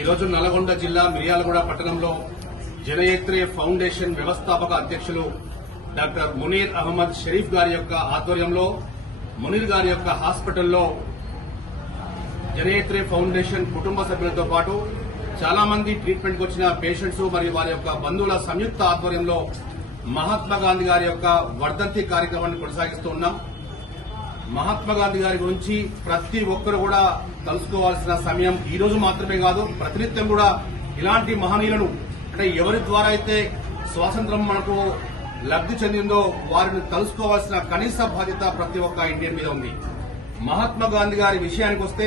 ఈరోజు నల్గొండ జిల్లా మిర్యాలగూడ పట్టణంలో జనయత్రి ఫౌండేషన్ వ్యవస్థాపక అధ్యక్షులు డాక్టర్ మునీర్ అహ్మద్ షరీఫ్ గారి యొక్క ఆధ్వర్యంలో మునీర్ గారి యొక్క హాస్పిటల్లో జనయత్రి ఫౌండేషన్ కుటుంబ సభ్యులతో పాటు చాలా మంది ట్రీట్మెంట్కి వచ్చిన పేషెంట్స్ మరియు వారి యొక్క బంధువుల సంయుక్త ఆధ్వర్యంలో మహాత్మా గాంధీ గారి యొక్క వర్ధంతి కార్యక్రమాన్ని కొనసాగిస్తూ ఉన్నాం. మహాత్మా గాంధీ గారి గురించి ప్రతి ఒక్కరు కూడా తలుసుకోవాల్సిన సమయం ఈ రోజు మాత్రమే కాదు ప్రతినిత్యం కూడా ఇలాంటి మహనీయులను అంటే ఎవరి ద్వారా అయితే స్వాతంత్రం మనకు లబ్ధి చెందిందో వారిని తలుసుకోవాల్సిన కనీస బాధ్యత ప్రతి ఒక్క ఇండియన్ మీద ఉంది. మహాత్మా గాంధీ గారి విషయానికి వస్తే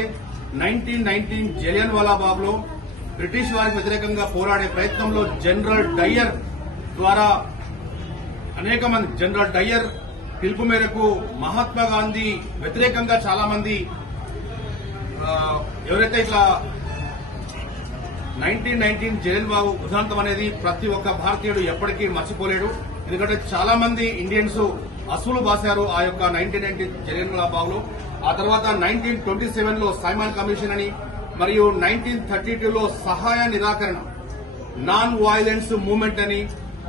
నైన్టీన్ నైన్టీన్ జలియన్ వాలాబాగ్లో బ్రిటిష్ వారికి వ్యతిరేకంగా పోరాడే ప్రయత్నంలో జనరల్ డయ్యర్ ద్వారా అనేక మంది జనరల్ డయ్యర్ పిలుపు మేరకు మహాత్మా గాంధీ వ్యతిరేకంగా చాలా మంది ఎవరైతే ఇట్లా నైన్టీన్ నైన్టీన్ జైన్ బాబు ఉదాంతం అనేది ప్రతి ఒక్క భారతీయుడు ఎప్పటికీ మర్చిపోలేడు. ఎందుకంటే చాలా మంది ఇండియన్స్ అసూలు బాశారు ఆ యొక్క నైన్టీన్ నైన్టీన్ జలియన్ బాబులో ఆ తర్వాత నైన్టీన్ ట్వంటీ సెవెన్లో సైమాన్ కమిషన్ అని మరియు నైన్టీన్ థర్టీ టూలో సహాయ నిరాకరణ నాన్ వైలెన్స్ మూవ్మెంట్ అని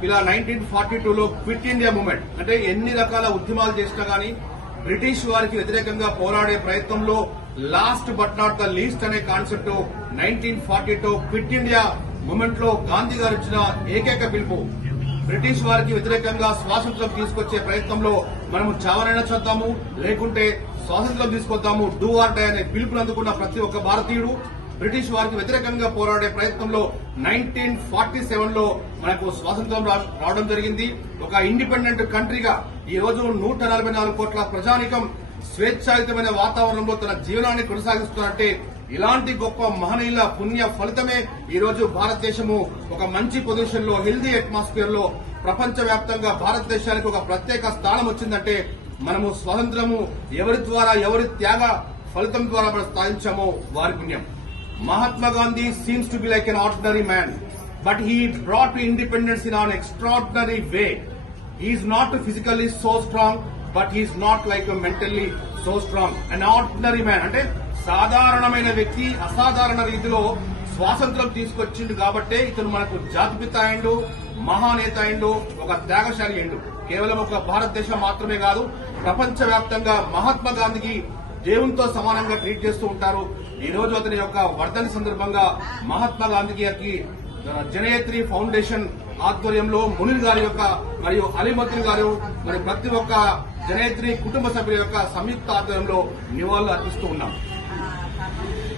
ఇలా నైన్టీన్ ఫార్టీ టూలో క్విట్ ఇండియా మూమెంట్ అంటే ఎన్ని రకాల ఉద్యమాలు చేసినా గానీ బ్రిటిష్ వారికి వ్యతిరేకంగా పోరాడే ప్రయత్నంలో last but not the least అనే concept nineteen forty two quit India మూమెంట్లో గాంధీ గారు ఇచ్చిన ఏకైక పిలుపు. బ్రిటిష్ వారికి వ్యతిరేకంగా స్వాతంత్రం తీసుకొచ్చే ప్రయత్నంలో మనము చావనైనా చేద్దాము లేకుంటే స్వాతంత్రం తీసుకొద్దాము డూ ఆర్ డై అనే పిలుపుని అందుకున్న ప్రతి ఒక్క భారతీయుడు బ్రిటిష్ వారికి వ్యతిరేకంగా పోరాడే ప్రయత్నంలో నైన్టీన్ ఫార్టీ సెవెన్లో మనకు స్వాతంత్రం రా- రావడం జరిగింది. ఒక ఇండిపెండెంట్ కంట్రీగా ఈ రోజు నూట నలభై నాలుగు కోట్ల ప్రజానికం స్వేచ్ఛాయుతమైన వాతావరణంలో తన జీవనాన్ని కొనసాగిస్తున్నట్టే ఇలాంటి గొప్ప మహనీయుల పుణ్య ఫలితమే ఈ రోజు భారతదేశము ఒక మంచి పొజిషన్లో హెల్దీ అట్మాస్ఫియర్లో ప్రపంచ వ్యాప్తంగా భారతదేశానికి ఒక ప్రత్యేక స్థానం వచ్చిందంటే మనము స్వాతంత్రము ఎవరి ద్వారా ఎవరి త్యాగ ఫలితం ద్వారా మనం సాధించామో వారి పుణ్యం. Mahatma Gandhi seems to be like an ordinary man, but he brought independence in an extraordinary way. He is not physically so strong, but he is not like a mentally so strong. An ordinary man అంటే సాధారణమైన వ్యక్తి అసాధారణ రీతిలో స్వాతంత్రం తీసుకొచ్చిండు కాబట్టే ఇతను మనకు జాతిపిత అయిండు మహానేత అయిండు ఒక త్యాగశాలి అయిండు కేవలం ఒక భారతదేశం మాత్రమే కాదు ప్రపంచ వ్యాప్తంగా మహాత్మా గాంధీకి దేవునితో సమానంగా ట్రీట్ చేస్తూ ఉంటారు. ఈ రోజు అతని యొక్క వర్ధని సందర్భంగా మహాత్మా గాంధీ గారికి జనయత్రి ఫౌండేషన్ ఆధ్వర్యంలో మునిల్ గారి యొక్క మరియు అలీమతుల్ గారు మరి ప్రతి ఒక్క జనయత్రి కుటుంబ సభ్యుల యొక్క సంయుక్త ఆధ్వర్యంలో నివాళులు అర్పిస్తూ ఉన్నాం.